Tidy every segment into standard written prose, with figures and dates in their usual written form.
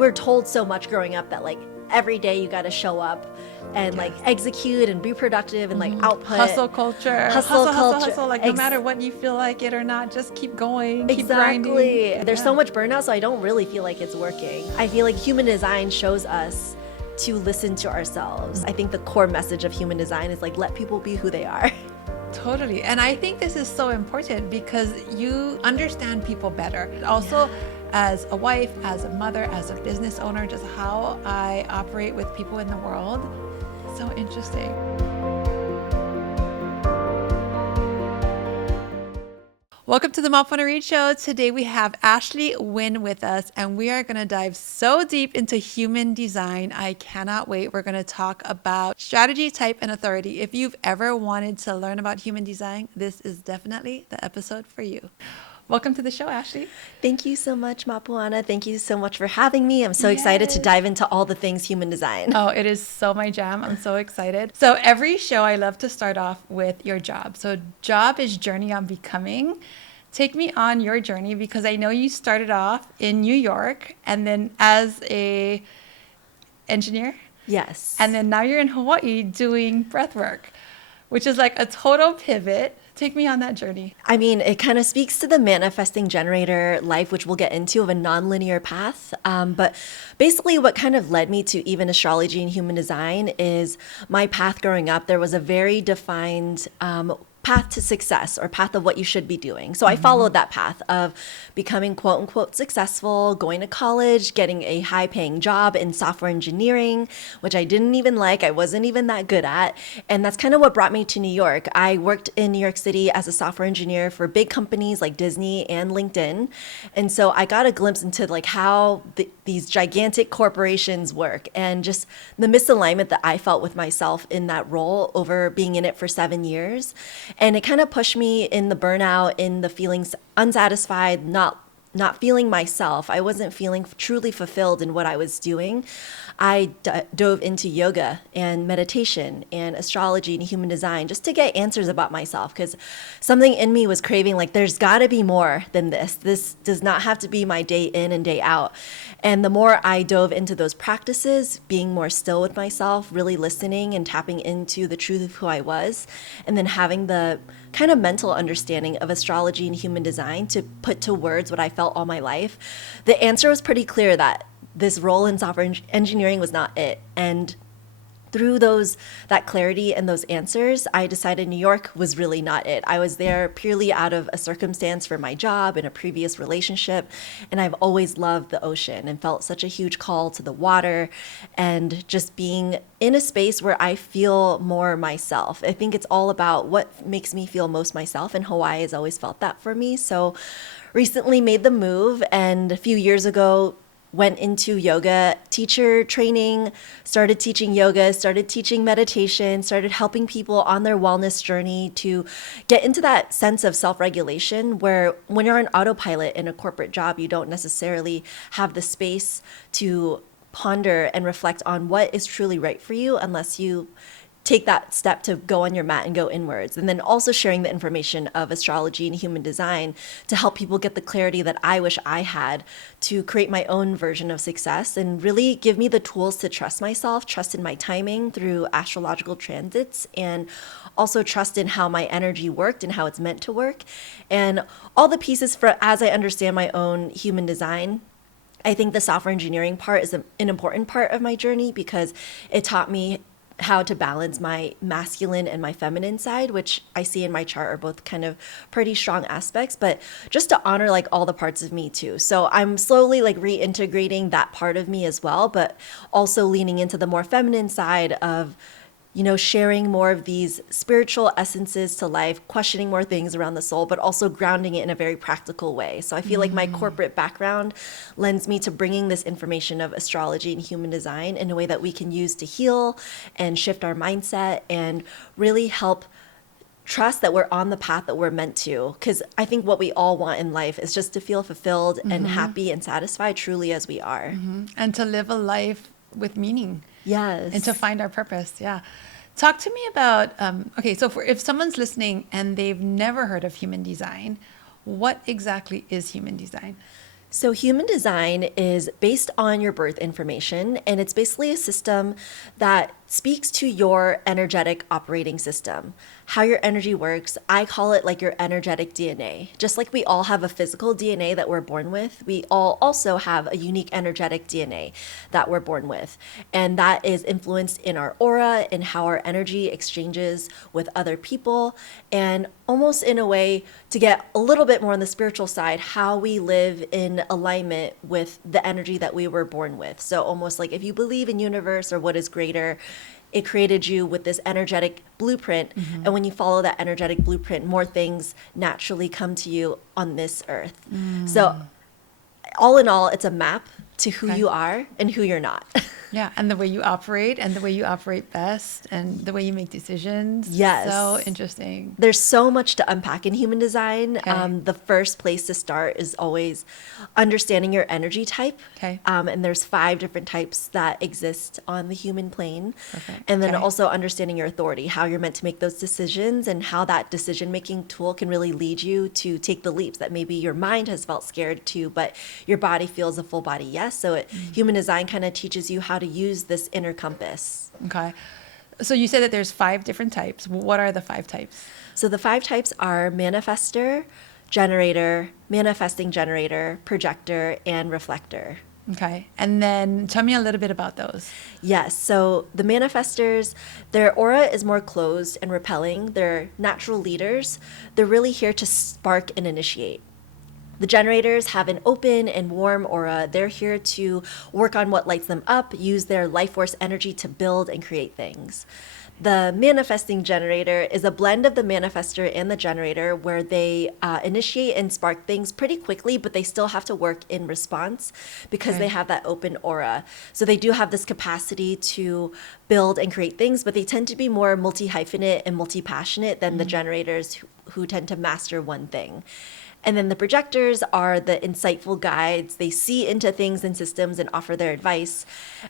we're told so much growing up that like every day you got to show up and like execute and be productive and like output. Hustle culture. Hustle. Like no matter what you feel like it or not, just keep going, keep Exactly. grinding. There's so much burnout, so I don't really feel like it's working. I feel like human design shows us to listen to ourselves. I think the core message of human design is like, let people be who they are. Totally. And I think this is so important because you understand people better. Also, as a wife, as a mother, as a business owner, just how I operate with people in the world. So interesting. Welcome to the Mapuana Reed Show. Today we have Ashley Nguyen with us, and we are going to dive so deep into human design. I cannot wait. We're going to talk about strategy, type, and authority. If you've ever wanted to learn about human design, this is definitely the episode for you. Welcome to the show, Ashley. Thank you so much, Mapuana. Thank you so much for having me. I'm so excited to dive into all the things human design. Oh, it is so my jam. I'm so excited. So every show, I love to start off with your job. So job is journey on becoming. Take me on your journey because I know you started off in New York and then as a engineer. Yes. And then now you're in Hawaii doing breath work, which is like a total pivot. Take me on that journey. I mean, it kind of speaks to the manifesting generator life, which we'll get into, of a nonlinear path. But basically what kind of led me to even astrology and human design is my path growing up. There was a very defined path to success or path of what you should be doing. So I followed that path of becoming quote unquote successful, going to college, getting a high paying job in software engineering, which I didn't even like. I wasn't even that good at. And that's kind of what brought me to New York. I worked in New York City as a software engineer for big companies like Disney and LinkedIn. And so I got a glimpse into like how these gigantic corporations work and just the misalignment that I felt with myself in that role over being in it for 7 years. And it kind of pushed me in the burnout, in the feelings unsatisfied, not feeling myself. I wasn't feeling truly fulfilled in what I was doing. I dove into yoga and meditation and astrology and human design just to get answers about myself because something in me was craving like there's got to be more than this. This does not have to be my day in and day out. And the more I dove into those practices, being more still with myself, really listening and tapping into the truth of who I was, and then having the kind of mental understanding of astrology and human design to put to words what I felt all my life, the answer was pretty clear that this role in software engineering was not it. And through that clarity and those answers, I decided New York was really not it. I was there purely out of a circumstance for my job in a previous relationship. And I've always loved the ocean and felt such a huge call to the water and just being in a space where I feel more myself. I think it's all about what makes me feel most myself. And Hawaii has always felt that for me. So recently made the move, and a few years ago, went into yoga teacher training, started teaching yoga, started teaching meditation, started helping people on their wellness journey to get into that sense of self-regulation where when you're on autopilot in a corporate job, you don't necessarily have the space to ponder and reflect on what is truly right for you unless you take that step to go on your mat and go inwards. And then also sharing the information of astrology and human design to help people get the clarity that I wish I had to create my own version of success and really give me the tools to trust myself, trust in my timing through astrological transits, and also trust in how my energy worked and how it's meant to work. And all the pieces for as I understand my own human design, I think the software engineering part is an important part of my journey because it taught me how to balance my masculine and my feminine side, which I see in my chart are both kind of pretty strong aspects, but just to honor like all the parts of me too. So I'm slowly like reintegrating that part of me as well, but also leaning into the more feminine side of, you know, sharing more of these spiritual essences to life, questioning more things around the soul, but also grounding it in a very practical way. So I feel like my corporate background lends me to bringing this information of astrology and human design in a way that we can use to heal and shift our mindset and really help trust that we're on the path that we're meant to. Because I think what we all want in life is just to feel fulfilled and happy and satisfied truly as we are. And to live a life with meaning. Yes. And to find our purpose. Yeah. Talk to me about, okay, so if someone's listening and they've never heard of human design, what exactly is human design? So, human design is based on your birth information, and it's basically a system that speaks to your energetic operating system, how your energy works. I call it like your energetic DNA. Just like we all have a physical DNA that we're born with, we all also have a unique energetic DNA that we're born with. And that is influenced in our aura and how our energy exchanges with other people, and almost in a way to get a little bit more on the spiritual side, how we live in alignment with the energy that we were born with. So almost like if you believe in universe or what is greater, it created you with this energetic blueprint. And when you follow that energetic blueprint, more things naturally come to you on this earth. So all in all, it's a map to who you are and who you're not. Yeah, and the way you operate and the way you operate best and the way you make decisions. Yes. So interesting. There's so much to unpack in human design. Okay. The first place to start is always understanding your energy type. Okay. And there's 5 different types that exist on the human plane. Perfect. And then Okay. also understanding your authority, how you're meant to make those decisions and how that decision-making tool can really lead you to take the leaps that maybe your mind has felt scared to, but your body feels a full body yes. So human design kind of teaches you how to use this inner compass. Okay. So you said that there's 5 different types. What are the 5 types? So the 5 types are manifester, generator, manifesting generator, projector, and reflector. Okay. And then tell me a little bit about those. Yes, so the manifestors, their aura is more closed and repelling. They're natural leaders. They're really here to spark and initiate. The generators have an open and warm aura. They're here to work on what lights them up, use their life force energy to build and create things. The manifesting generator is a blend of the manifester and the generator where they initiate and spark things pretty quickly, but they still have to work in response because they have that open aura. So they do have this capacity to build and create things, but they tend to be more multi-hyphenate and multi-passionate than the generators who tend to master one thing. And then the projectors are the insightful guides. They see into things and systems and offer their advice.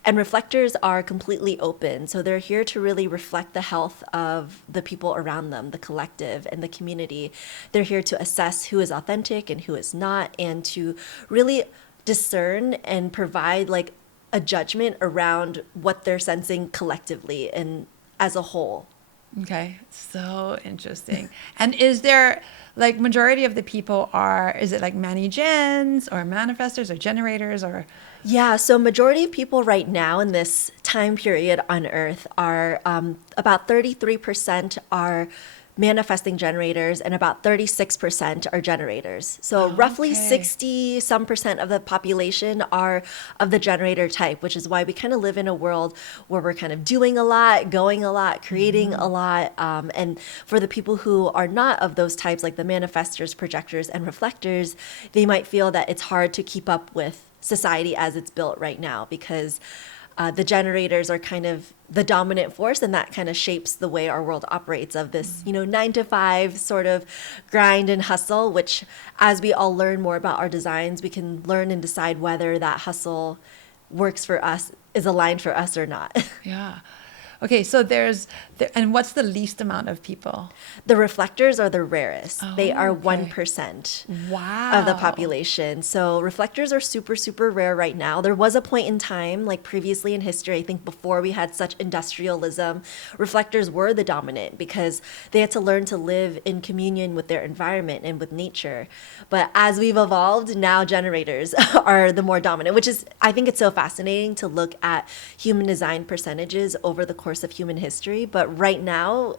And reflectors are completely open. So they're here to really reflect the health of the people around them, the collective and the community. They're here to assess who is authentic and who is not, and to really discern and provide like a judgment around what they're sensing collectively and as a whole. Okay. So interesting. And is there like majority of the people is it like mani-gens or manifestors or generators or? Yeah, so majority of people right now in this time period on Earth are about 33% are manifesting generators and about 36% are generators. So roughly 60 some percent of the population are of the generator type, which is why we kind of live in a world where we're kind of doing a lot, going a lot, creating a lot. And for the people who are not of those types, like the manifestors, projectors, and reflectors, they might feel that it's hard to keep up with society as it's built right now because the generators are kind of the dominant force, and that kind of shapes the way our world operates of this, 9 to 5 sort of grind and hustle, which as we all learn more about our designs, we can learn and decide whether that hustle works for us, is aligned for us or not. Yeah. Okay, so and what's the least amount of people? The reflectors are the rarest. They are okay. 1% Wow. of the population. So reflectors are super, super rare right now. There was a point in time, like previously in history, I think before we had such industrialism, reflectors were the dominant because they had to learn to live in communion with their environment and with nature. But as we've evolved, now generators are the more dominant, which is, I think it's so fascinating to look at human design percentages over the course of human history. But right now,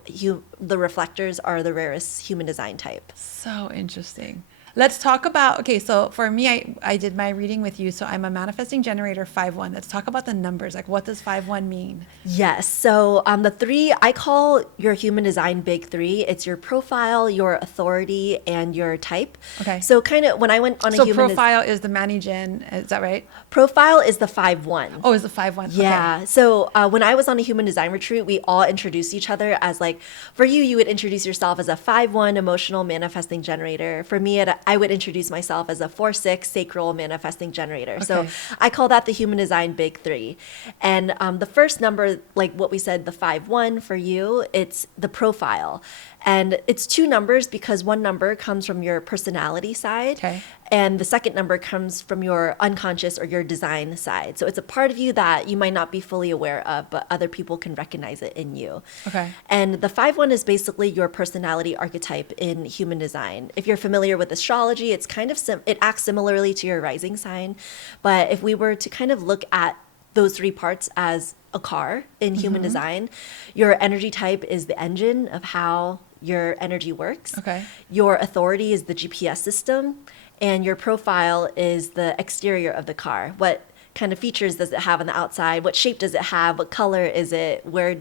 the reflectors are the rarest human design type. So interesting. Let's talk about, okay, so for me, I did my reading with you. So I'm a manifesting generator 5-1. Let's talk about the numbers. Like, what does 5-1 mean? Yes. So the 3, I call your human design big 3. It's your profile, your authority, and your type. Okay. So kind of when I went on a So human profile is the mani-gen, is that right? profile is the 5-1. Oh, is the 5-1. Yeah. Okay. So when I was on a human design retreat, we all introduced each other as like, for you would introduce yourself as a 5-1 emotional manifesting generator. For me, I would introduce myself as a 4-6 sacral manifesting generator. So Okay. I call that the human design big 3. And the first number, like what we said, the 5-1 for you, it's the profile. And it's two numbers because one number comes from your personality side. Okay. And the second number comes from your unconscious or your design side. So it's a part of you that you might not be fully aware of, but other people can recognize it in you. Okay. And the 5-1 is basically your personality archetype in human design. If you're familiar with astrology, it's kind of it acts similarly to your rising sign. But if we were to kind of look at those three parts as a car in human design, your energy type is the engine of how your energy works. Okay. Your authority is the GPS system, and your profile is the exterior of the car. What kind of features does it have on the outside? What shape does it have? What color is it? Where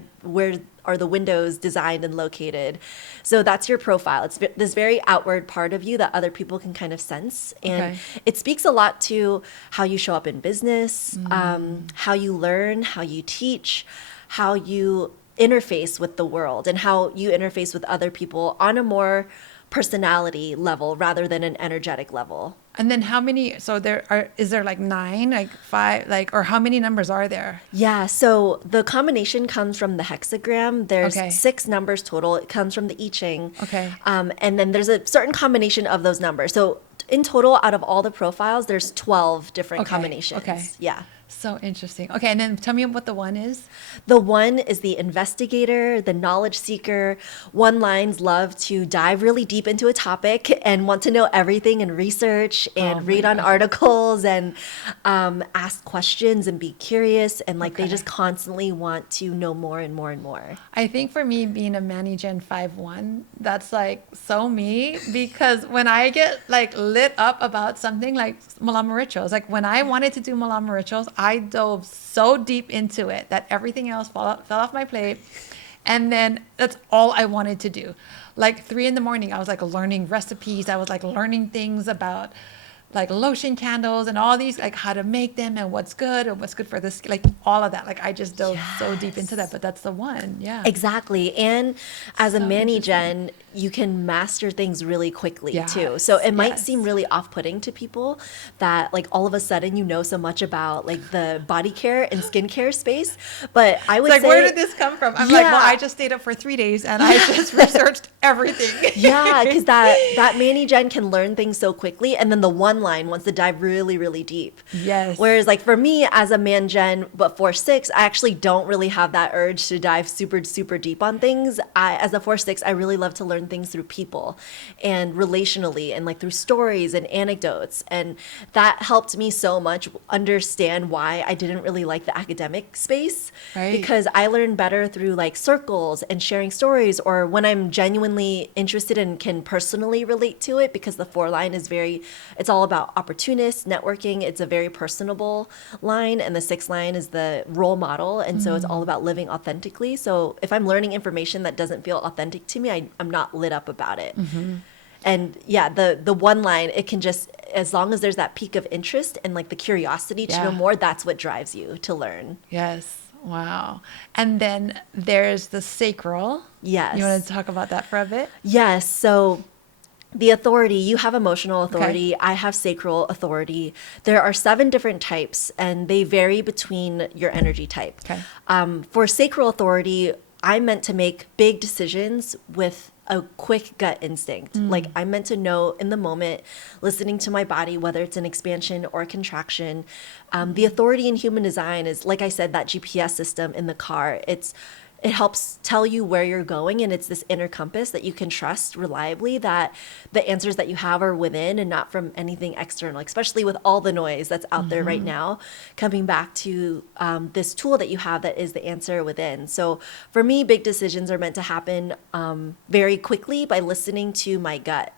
are the windows designed and located? So that's your profile. It's this very outward part of you that other people can kind of sense. And it speaks a lot to how you show up in business, how you learn, how you teach, how you interface with the world, and how you interface with other people on a more personality level rather than an energetic level. And then how many, so is there like 9, like 5, like, or how many numbers are there? Yeah, so the combination comes from the hexagram. There's Okay. 6 numbers total. It comes from the I Ching. Okay. And then there's a certain combination of those numbers. So in total, out of all the profiles, there's 12 different Okay, combinations. okay. Yeah. So interesting. Okay, and then tell me what the 1 is. The 1 is the investigator, the knowledge seeker. 1 lines love to dive really deep into a topic and want to know everything and research and Oh my read on God. articles and ask questions and be curious. And like they Okay. just constantly want to know more and more and more. I think for me, being a Manny Gen 5-1, that's like so me, because when I get like lit up about something like Malama rituals, like when I wanted to do Malama rituals, I dove so deep into it that everything else fell off my plate. And then that's all I wanted to do. Like 3 in the morning, I was like learning recipes. I was like learning things about like lotion candles and all these, like how to make them and what's good for this, like all of that. Like I just dove so deep into that, but that's the 1. Yeah. Exactly. And as a So Manny interesting. Gen, you can master things really quickly too. Yes, So it might yes. seem really off-putting to people that like all of a sudden you know so much about like the body care and skincare space. But I would It's like, say, where did this come from? I'm like, well, Yeah. I just stayed up for 3 days and I just researched everything. yeah, because that Manny Gen can learn things so quickly, and then the 1 line wants to dive really, really deep. Yes. Whereas like for me as a Man Gen, but 4/6, I actually don't really have that urge to dive super, super deep on things. As a 4/6, I really love to learn things through people and relationally and like through stories and anecdotes. And that helped me so much understand why I didn't really like the academic space. Right. Because I learn better through like circles and sharing stories, or when I'm genuinely interested and can personally relate to it, because the 4 line is it's all about opportunists, networking. It's a very personable line. And the 6 line is the role model. And so it's all about living authentically. So if I'm learning information that doesn't feel authentic to me, I'm not lit up about it. And yeah, the 1 line, it can just, as long as there's that peak of interest and like the curiosity to know Yeah. more, that's what drives you to learn. Yes. Wow. And then there's the sacral. Yes. You want to talk about that for a bit? Yes. So the authority, you have emotional authority. I have sacral authority. There are 7 different types, and they vary between your energy type. Okay. For sacral authority, I'm meant to make big decisions with a quick gut instinct. Like I'm meant to know in the moment, listening to my body, whether it's an expansion or a contraction. The authority in human design is, like I said, that GPS system in the car. It helps tell you where you're going, and it's this inner compass that you can trust reliably, that the answers that you have are within and not from anything external, especially with all the noise that's out there right now, coming back to this tool that you have that is the answer within. So for me, big decisions are meant to happen very quickly by listening to my gut.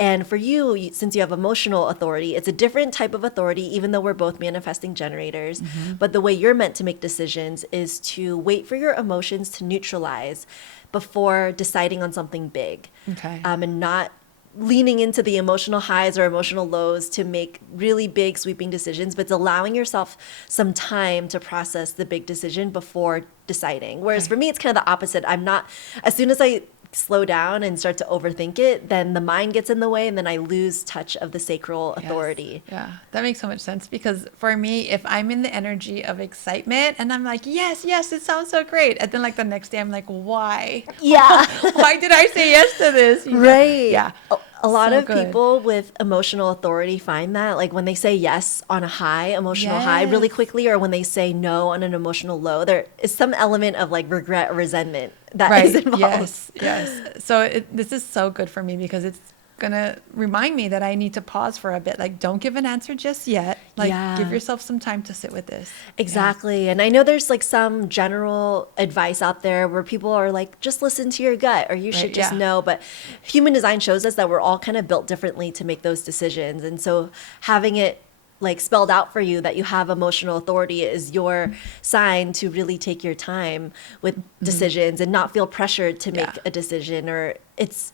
And for you, since you have emotional authority, it's a different type of authority, even though we're both manifesting generators. But the way you're meant to make decisions is to wait for your emotions to neutralize before deciding on something big. Okay. And not leaning into the emotional highs or emotional lows to make really big sweeping decisions, but it's allowing yourself some time to process the big decision before deciding. Whereas for me, it's kind of the opposite. I'm not, as soon as I slow down and start to overthink it, then the mind gets in the way and then I lose touch of the sacral authority. Yeah, that makes so much sense because for me, if I'm in the energy of excitement and I'm like, yes, yes, it sounds so great. And then like the next day I'm like, why? Yeah. Why did I say yes to this? You know? Right. Yeah. A lot So of good. people with emotional authority find that, like when they say yes on a high emotional high really Yes. quickly, or when they say no on an emotional low, there is some element of like regret or resentment that is Right. involved. Yes. Yes. So this is so good for me because it's going to remind me that I need to pause for a bit. Like, don't give an answer just yet. Like, give Yeah. yourself some time to sit with this. Exactly. And I know there's like some general advice out there where people are like, just listen to your gut or you should Right, just yeah. know. But human design shows us that we're all kind of built differently to make those decisions. And so having it like spelled out for you that you have emotional authority is your sign to really take your time with decisions and not feel pressured to make Yeah. a decision. Or it's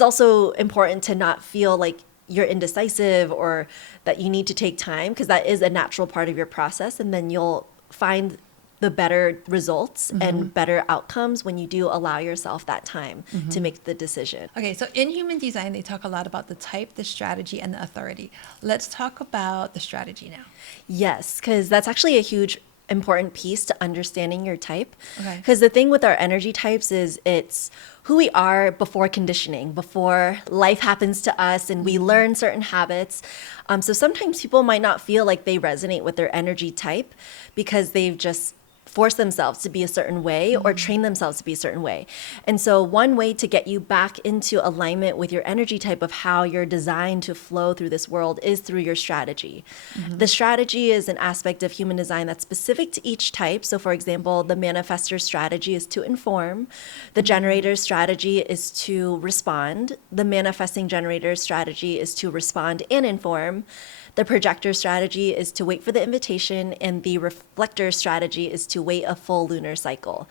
also important to not feel like you're indecisive or that you need to take time, because that is a natural part of your process, and then you'll find the better results and better outcomes when you do allow yourself that time to make the decision. Okay, so in human design, they talk a lot about the type, the strategy, and the authority. Let's talk about the strategy now. Yes, because that's actually a huge important piece to understanding your type. Okay. Because the thing with our energy types is it's who we are before conditioning, before life happens to us and we learn certain habits. So sometimes people might not feel like they resonate with their energy type because they've just force themselves to be a certain way or train themselves to be a certain way. And so one way to get you back into alignment with your energy type of how you're designed to flow through this world is through your strategy. The strategy is an aspect of human design that's specific to each type. So for example, the manifestor strategy is to inform. The generator's strategy is to respond. The manifesting generator's strategy is to respond and inform. The projector strategy is to wait for the invitation, and the reflector strategy is to wait a full lunar cycle.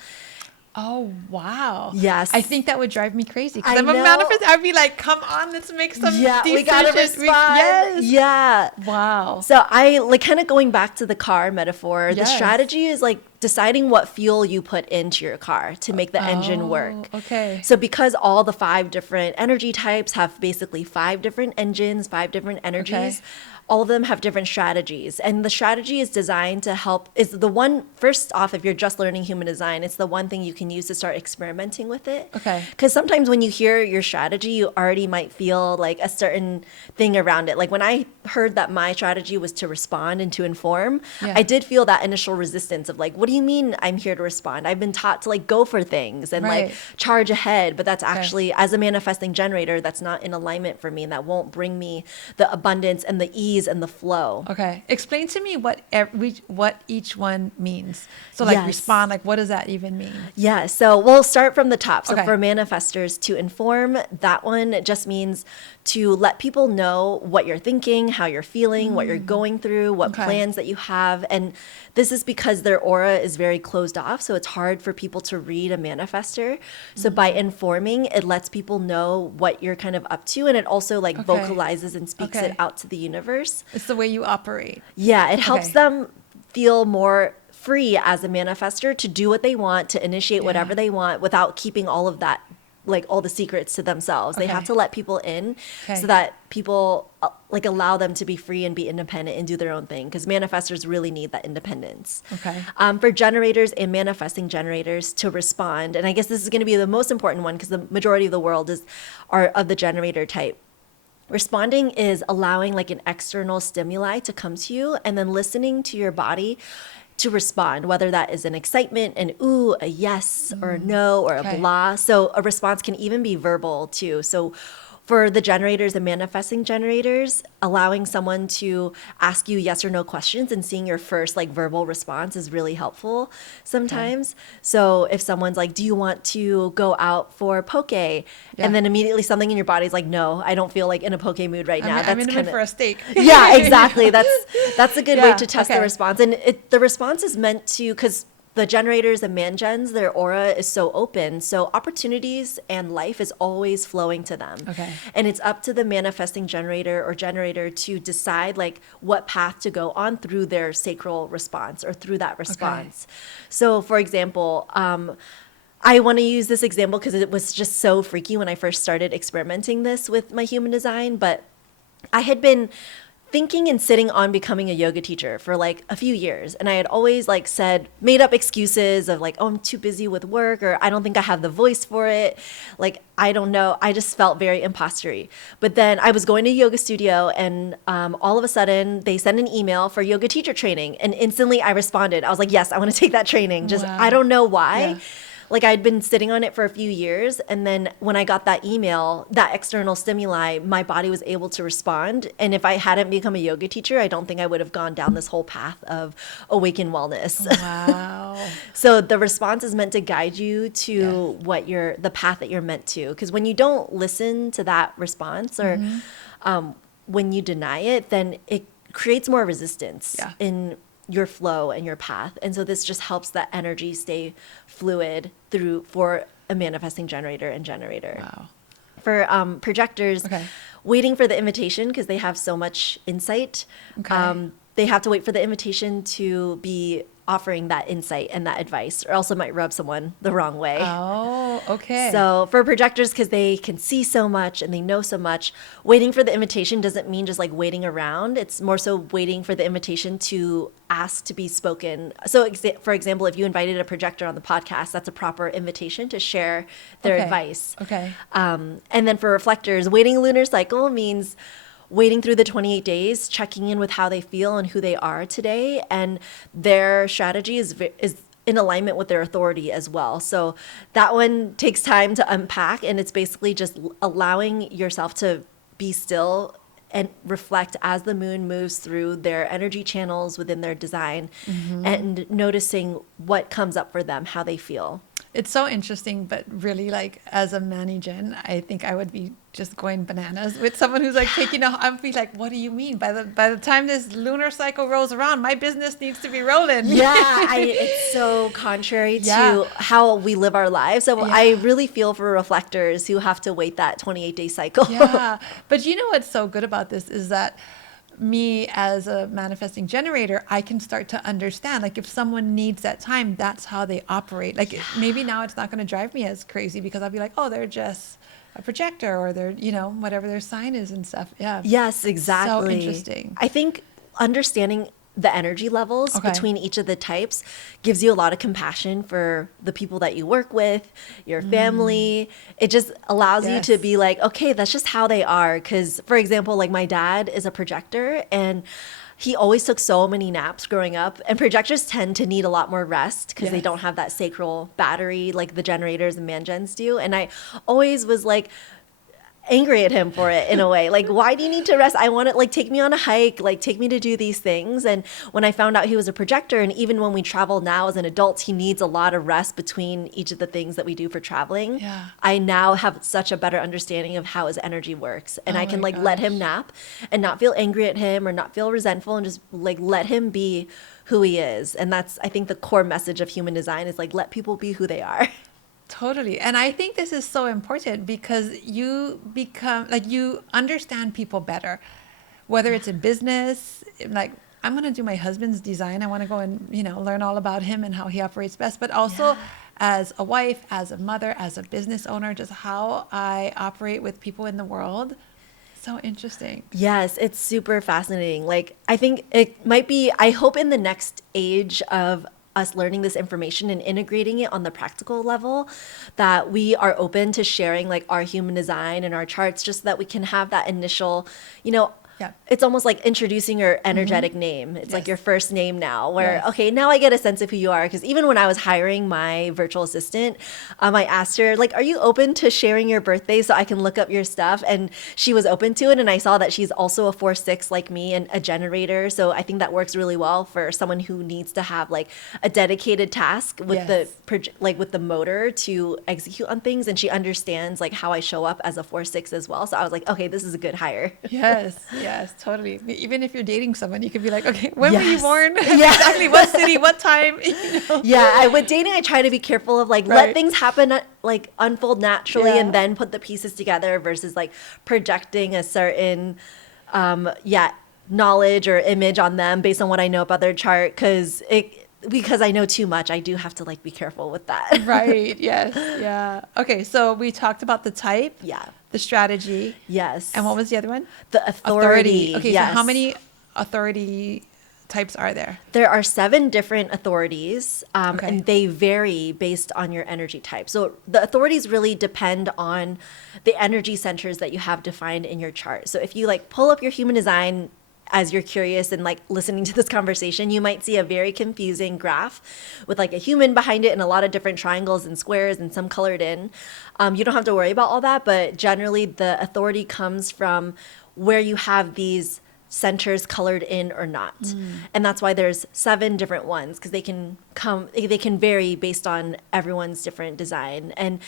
Oh, wow. Yes. I think that would drive me crazy because I I'm a know. manifest. I'd be like, come on, let's make some Yeah, we decisions. gotta respond. Yes. Yeah. Wow. So I like kind of going back to the car metaphor, the Yes. strategy is like deciding what fuel you put into your car to make the engine work. Okay. So because all the 5 different energy types have basically 5 different engines, 5 different energies, Okay. all of them have different strategies. And the strategy is designed to help, is the one, first off, if you're just learning human design, it's the one thing you can use to start experimenting with it. Okay. Because sometimes when you hear your strategy, you already might feel like a certain thing around it. Like when I heard that my strategy was to respond and to inform, Yeah. I did feel that initial resistance of like, what do you mean I'm here to respond? I've been taught to like go for things and Right. like charge ahead, but that's actually, as a manifesting generator, that's not in alignment for me, and that won't bring me the abundance and the ease and the flow. Okay. Explain to me what each one means. So like Yes. respond, like what does that even mean? Yeah, so we'll start from the top. So Okay. for manifestors, to inform, that one just means to let people know what you're thinking, how you're feeling, what you're going through, what Okay. plans that you have. And this is because their aura is very closed off, so it's hard for people to read a manifestor. So by informing, it lets people know what you're kind of up to, and it also like Okay. vocalizes and speaks Okay. it out to the universe. It's the way you operate. Yeah, it helps Okay. them feel more free as a manifestor to do what they want, to initiate whatever Yeah. they want without keeping all of that, like all the secrets to themselves. They have Okay. to let people in Okay. so that people like allow them to be free and be independent and do their own thing, because manifestors really need that independence. Okay. For generators and manifesting generators, to respond, and I guess this is going to be the most important one because the majority of the world are of the generator type. Responding is allowing like an external stimuli to come to you and then listening to your body to respond, whether that is an excitement, an ooh, a yes, or a no, or Okay. a blah. So a response can even be verbal too. So for the generators and manifesting generators, allowing someone to ask you yes or no questions and seeing your first like verbal response is really helpful sometimes. So if someone's like, do you want to go out for poke? Yeah. And then immediately something in your body's like, no, I don't feel like in a poke mood right now. I'm in the mood for a steak. Yeah, exactly. That's a good way Yeah, to test okay. the response. And the response is meant to, because the generators and man-gens, their aura is so open. So opportunities and life is always flowing to them. Okay. And it's up to the manifesting generator or generator to decide like what path to go on through their sacral response or through that response. So for example, I want to use this example because it was just so freaky when I first started experimenting this with my human design. But I had been thinking and sitting on becoming a yoga teacher for like a few years. And I had always like said, made up excuses of like, oh, I'm too busy with work, or I don't think I have the voice for it. Like, I don't know. I just felt very impostery. But then I was going to a yoga studio, and all of a sudden they sent an email for yoga teacher training. And instantly I responded. I was like, yes, I want to take that training. Just, I Wow. don't know why. Yeah. Like, I'd been sitting on it for a few years, and then when I got that email, that external stimuli, my body was able to respond. And if I hadn't become a yoga teacher, I don't think I would have gone down this whole path of awaken wellness. Wow. So the response is meant to guide you to Yes. the path that you're meant to. Because when you don't listen to that response, or when you deny it, then it creates more resistance Yeah. in your flow and your path. And so this just helps that energy stay fluid through for a manifesting generator and generator. Wow. For projectors, Okay. waiting for the invitation because they have so much insight. Okay. They have to wait for the invitation to be offering that insight and that advice, or else it might rub someone the wrong way. Oh, okay. So for projectors, because they can see so much and they know so much, waiting for the invitation doesn't mean just like waiting around. It's more so waiting for the invitation to ask to be spoken. So for example, if you invited a projector on the podcast, that's a proper invitation to share their Okay. advice. Okay. And then for reflectors, waiting lunar cycle means waiting through the 28 days, checking in with how they feel and who they are today. And their strategy is in alignment with their authority as well. So that one takes time to unpack. And it's basically just allowing yourself to be still and reflect as the moon moves through their energy channels within their design, and noticing what comes up for them, how they feel. It's so interesting, but really, like, as a Manny Gen, I think I would be just going bananas with someone who's like taking a. I'd be like, "What do you mean? By the time this lunar cycle rolls around, my business needs to be rolling." Yeah, it's so contrary Yeah. to how we live our lives. So Yeah. I really feel for reflectors who have to wait that 28-day cycle. Yeah, but you know what's so good about this is that me as a manifesting generator, I can start to understand, like, if someone needs that time, that's how they operate. Like, maybe now it's not going to drive me as crazy because I'll be like, oh, they're just a projector, or they're, whatever their sign is and stuff. Yeah. Yes, exactly. So interesting. I think understanding the energy levels Okay. between each of the types gives you a lot of compassion for the people that you work with, your family. It just allows you to Yes. be like, okay, that's just how they are. Because, for example, like my dad is a projector, and he always took so many naps growing up. And projectors tend to need a lot more rest because they Yes. don't have that sacral battery like the generators and mangens do. And I always was like, angry at him for it in a way. Like, why do you need to rest? I want to, like, take me on a hike, like, take me to do these things. And when I found out he was a projector, and even when we travel now as an adult, he needs a lot of rest between each of the things that we do for traveling. Yeah. I now have such a better understanding of how his energy works. And Oh I can, my like, let gosh. him nap and not feel angry at him or not feel resentful, and just, like, let him be who he is. And that's, I think, the core message of human design is, like, let people be who they are. Totally. And I think this is so important because you become like, you understand people better, whether it's in business, like, I'm going to do my husband's design. I want to go and, learn all about him and how he operates best, but also Yeah. as a wife, as a mother, as a business owner, just how I operate with people in the world. So interesting. Yes, it's super fascinating. Like, I think it might be, I hope in the next age of us learning this information and integrating it on the practical level, that we are open to sharing like our human design and our charts, just so that we can have that initial, Yeah. it's almost like introducing your energetic name. It's like Yes. your first name now, where, Yes. okay, now I get a sense of who you are. Because even when I was hiring my virtual assistant, I asked her, like, are you open to sharing your birthday so I can look up your stuff? And she was open to it. And I saw that she's also a 4/6 like me and a generator. So I think that works really well for someone who needs to have like a dedicated task with Yes. with the motor to execute on things. And she understands like how I show up as a 4/6 as well. So I was like, okay, this is a good hire. Yes, totally. Even if you're dating someone, you could be like, okay, when were you Yes. born? Yeah. Exactly. What city? What time? Yeah, with dating, I try to be careful of like Right. let things happen, like unfold naturally, Yeah. and then put the pieces together versus like projecting a certain, knowledge or image on them based on what I know about their chart. Because because I know too much, I do have to like be careful with that. Right. Yes. Yeah. Okay. So we talked about the type, Yeah. the strategy, Yes. and what was the other one? The authority. Okay. So Yes. how many authority types are there? There are 7 different authorities, Okay. and they vary based on your energy type. So the authorities really depend on the energy centers that you have defined in your chart. So if you like pull up your human design as you're curious and like listening to this conversation, you might see a very confusing graph with like a human behind it and a lot of different triangles and squares and some colored in. You don't have to worry about all that, but generally the authority comes from where you have these centers colored in or not. And that's why there's 7 different ones, because they can vary based on everyone's different design. And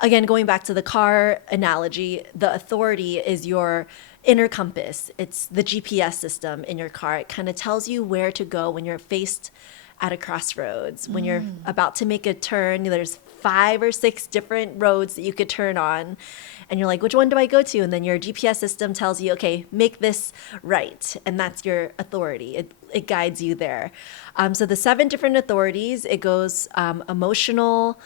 again, going back to the car analogy, the authority is your inner compass. It's the GPS system in your car. It kind of tells you where to go when you're faced at a crossroads. When you're about to make a turn, there's 5 or 6 different roads that you could turn on. And you're like, which one do I go to? And then your GPS system tells you, okay, make this right. And that's your authority. It guides you there. So the 7 different authorities, it goes emotional,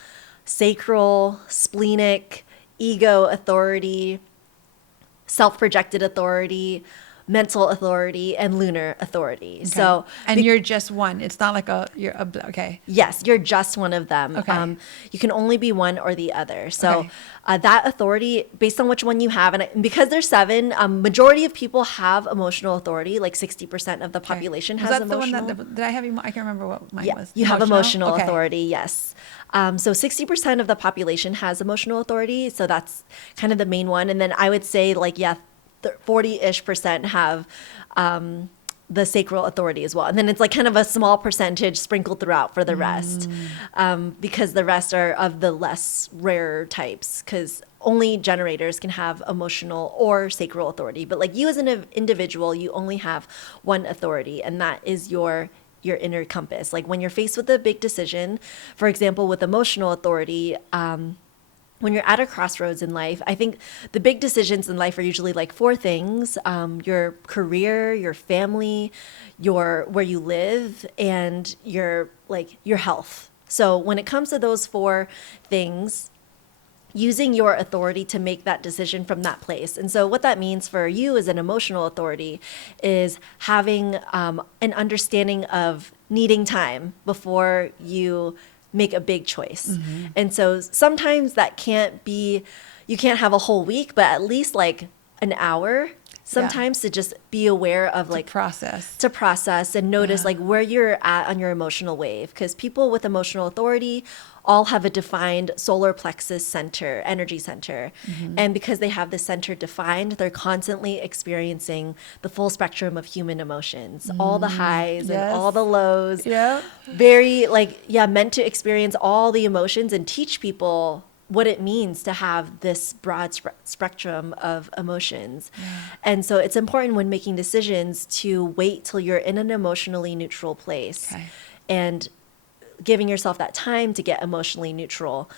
sacral, splenic, ego authority, self-projected authority, mental authority, and lunar authority. Okay. So, and you're just one. It's not like okay. yes, you're just one of them. Okay. You can only be one or the other. So Okay. that authority, based on which one you have, and because there's 7, majority of people have emotional authority. Like 60% of the population Was has that emotional. the one that did I have? I can't remember what mine Yeah, was. you have emotional Okay. authority, yes. So 60% of the population has emotional authority. So that's kind of the main one. And then I would say 40-ish% have the sacral authority as well. And then it's like kind of a small percentage sprinkled throughout for the rest, because the rest are of the less rare types, because only generators can have emotional or sacral authority. But like you as an individual, you only have one authority, and that is your inner compass. Like when you're faced with a big decision, for example, with emotional authority, when you're at a crossroads in life, I think the big decisions in life are usually like 4 things: your career, your family, where you live, and your health. So when it comes to those 4 things, using your authority to make that decision from that place. And so what that means for you as an emotional authority is having an understanding of needing time before you make a big choice. And so sometimes that can't be, you can't have a whole week, but at least like an hour sometimes to just be aware of To process and notice like where you're at on your emotional wave. Because people with emotional authority all have a defined solar plexus center, energy center. And because they have the center defined, they're constantly experiencing the full spectrum of human emotions, all the highs and all the lows. Yeah. Very meant to experience all the emotions and teach people what it means to have this broad spectrum of emotions. And so it's important when making decisions to wait till you're in an emotionally neutral place and giving yourself that time to get emotionally neutral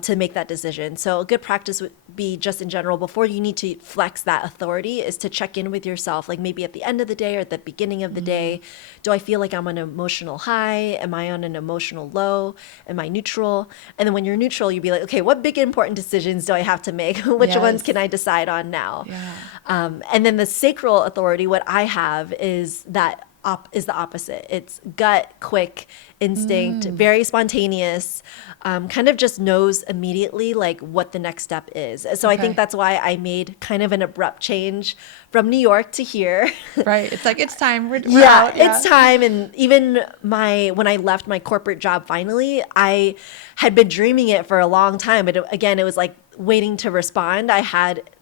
to make that decision. So a good practice would be, just in general, before you need to flex that authority, is to check in with yourself, like maybe at the end of the day or at the beginning of the day. Do I feel like I'm on an emotional high? Am I on an emotional low? Am I neutral? And then when you're neutral, you'd be like, okay, what big important decisions do I have to make? Which ones can I decide on now? And then the sacral authority, what I have is the opposite. It's gut, quick, instinct, very spontaneous, kind of just knows immediately like what the next step is. So I think that's why I made kind of an abrupt change from New York to here. Right. It's like, it's time. We're Yeah, out. it's time. And even when I left my corporate job finally, I had been dreaming it for a long time. But again, it was like waiting to respond.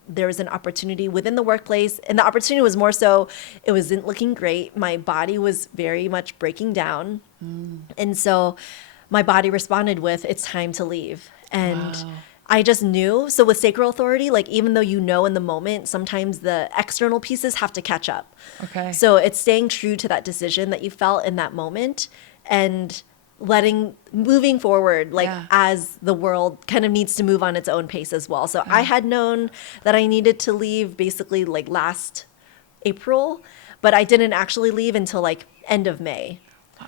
There was an opportunity within the workplace, and the opportunity was more so, it wasn't looking great. My body was very much breaking down. And so my body responded with, it's time to leave. And I just knew. So with sacral authority, like even though you know in the moment, sometimes the external pieces have to catch up. Okay. So it's staying true to that decision that you felt in that moment and moving forward, as the world kind of needs to move on its own pace as well. So I had known that I needed to leave basically like last April, but I didn't actually leave until like end of May.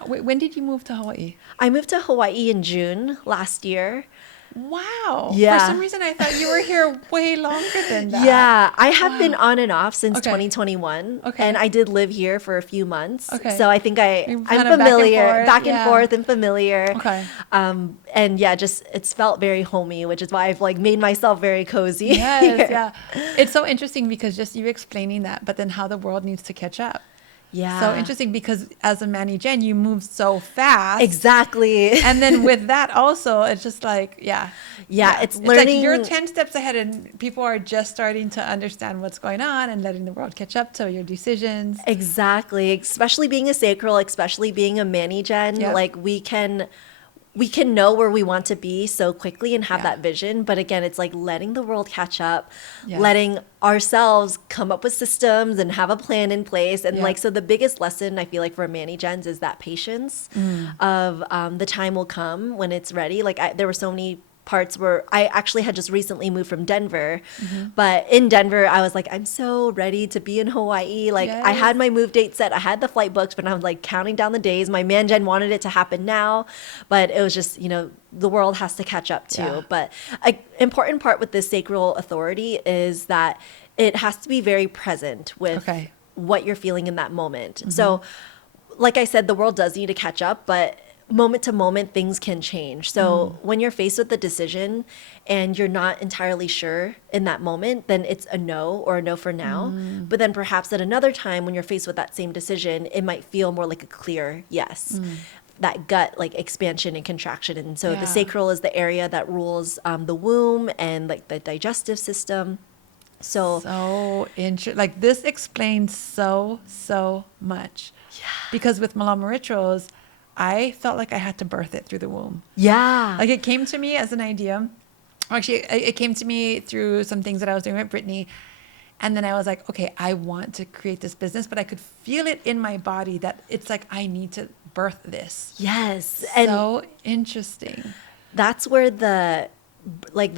When did you move to Hawaii? I moved to Hawaii in June last year. Wow. Yeah. For some reason, I thought you were here way longer than that. Yeah, I have been on and off since Okay. 2021, Okay. and I did live here for a few months. Okay. So I think You're I'm kind of familiar, back and yeah. forth and familiar. Okay. And yeah, just it's felt very homey, which is why I've like made myself very cozy. Yes, here. yeah. It's so interesting because just you explaining that, but then how the world needs to catch up. Yeah. So interesting because as a Manny Jen, you move so fast. Exactly. And then with that also, it's just like, Yeah, it's like learning. you're 10 steps ahead and people are just starting to understand what's going on and letting the world catch up to your decisions. Exactly. Especially being a sacral, especially being a Manny Gen, Yep. like we can know where we want to be so quickly and have Yeah. that vision. But again, it's like letting the world catch up, Yeah. letting ourselves come up with systems and have a plan in place. And Yeah. like, so the biggest lesson I feel like for Manny Gens is that patience of the time will come when it's ready. Like there were so many parts where I actually had just recently moved from Denver, but in Denver, I was like, I'm so ready to be in Hawaii. Like I Yes. had my move date set, I had the flight booked, but I was like counting down the days. My man Jen wanted it to happen now, but it was just, the world has to catch up too. Yeah. But an important part with this sacral authority is that it has to be very present with Okay. what you're feeling in that moment. So like I said, the world does need to catch up, but moment to moment things can change. So when you're faced with a decision and you're not entirely sure in that moment, then it's a no or a no for now. But then perhaps at another time when you're faced with that same decision, it might feel more like a clear yes. That gut like expansion and contraction. And so Yeah. the sacral is the area that rules the womb and like the digestive system. So interesting. Like this explains so much. Yeah. Because with Malama Rituals, I felt like I had to birth it through the womb. Yeah. Like it came to me as an idea. Actually, it came to me through some things that I was doing with Brittany. And then I was like, okay, I want to create this business, but I could feel it in my body that it's like, I need to birth this. Yes. And So interesting. that's where the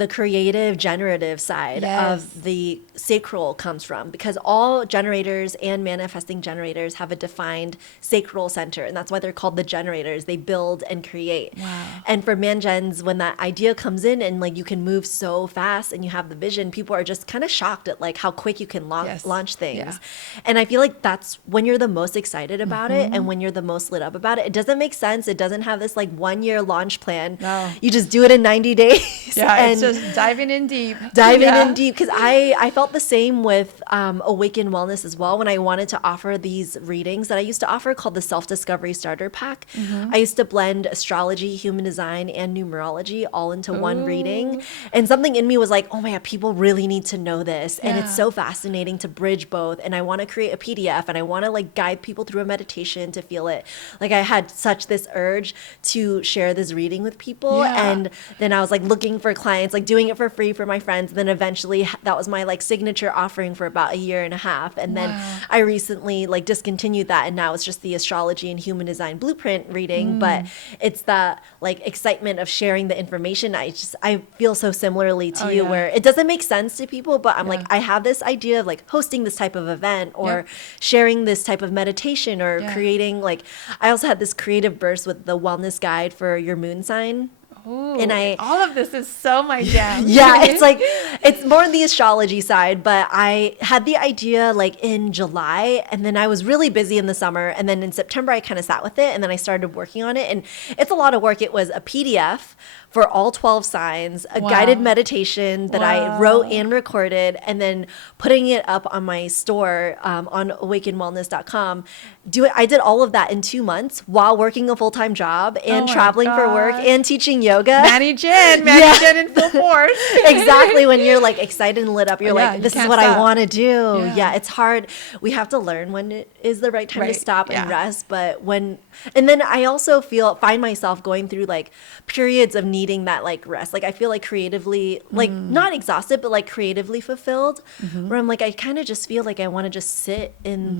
creative generative side Yes. of the sacral comes from, because all generators and manifesting generators have a defined sacral center, and that's why they're called the generators. They build and create. Wow. And for mangens, when that idea comes in and like you can move so fast and you have the vision, people are just kind of shocked at like how quick you can Yes. launch things. Yeah. And I feel like that's when you're the most excited about it and when you're the most lit up about it. It doesn't make sense. It doesn't have this like 1 year launch plan. No. You just do it in 90 days. Yeah, it's and just diving in deep. diving Yeah. in deep, because I felt the same with Awaken Wellness as well. When I wanted to offer these readings that I used to offer called the Self-Discovery Starter Pack, I used to blend astrology, human design, and numerology all into one reading. And something in me was like, oh my God, people really need to know this. And it's Yeah. so fascinating to bridge both. And I want to create a PDF and I want to like guide people through a meditation to feel it. Like I had such this urge to share this reading with people. Yeah. And then I was like looking for clients, like doing it for free for my friends. And then eventually that was my like signature offering for about 1.5 years. And then Wow. I recently like discontinued that. And now it's just the astrology and human design blueprint reading. But it's the like excitement of sharing the information. I feel so similarly to Oh, you yeah. where it doesn't make sense to people, but I'm Yeah. like, I have this idea of like hosting this type of event or Yep. sharing this type of meditation or Yeah. creating like, I also had this creative burst with the wellness guide for your moon sign. Ooh, And all of this is so my jam. Yeah, it's like, it's more on the astrology side, but I had the idea like in July and then I was really busy in the summer. And then in September, I kind of sat with it and then I started working on it. And it's a lot of work. It was a PDF for all 12 signs, a Wow. guided meditation that I Wow. wrote and recorded, and then putting it up on my store on awakenwellness.com. I did all of that in 2 months while working a full-time job and Oh my traveling for work gosh. and teaching yoga. Manny Jen in full force. Exactly. When you're like excited and lit up, you're Yeah, like, you this is can't what I stop. want to do. Yeah. Yeah, it's hard. We have to learn when it is the right time Right, to stop and yeah. rest. But and then I also find myself going through like periods of needing that like rest. Like I feel like creatively, like not exhausted, but like creatively fulfilled, where I'm like, I kind of just feel like I want to just sit in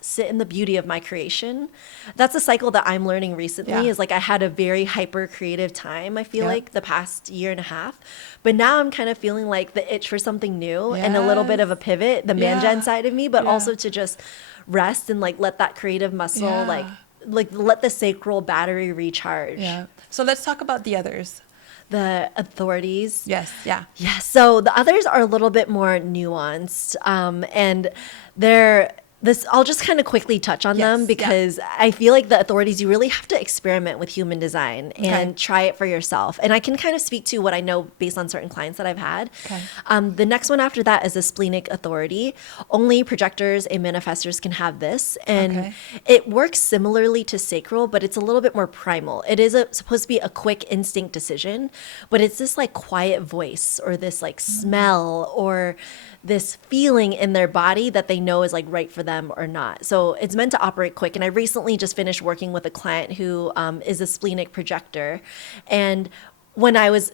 sit in the beauty of my creation. That's a cycle that I'm learning recently Yeah. is like I had a very hyper creative time, I feel Yep. like the past 1.5 years. But now I'm kind of feeling like the itch for something new and a little bit of a pivot, the Yeah. man-gen side of me, but Yeah. also to just rest and like let that creative muscle Yeah. like like let the sacral battery recharge. Yeah. So let's talk about the others. The authorities. Yes. Yeah. Yeah, so the others are a little bit more nuanced, and they're this. I'll just kind of quickly touch on Yes, them yeah. because I feel like the authorities, you really have to experiment with human design and try it for yourself. And I can kind of speak to what I know based on certain clients that I've had. Okay. The next one after that is a splenic authority. Only projectors and manifestors can have this, and Okay. it works similarly to sacral, but it's a little bit more primal. It is supposed to be a quick instinct decision, but it's this like quiet voice or this like smell or this feeling in their body that they know is like right for them or not. So it's meant to operate quick. And I recently just finished working with a client who is a splenic projector, and when I was,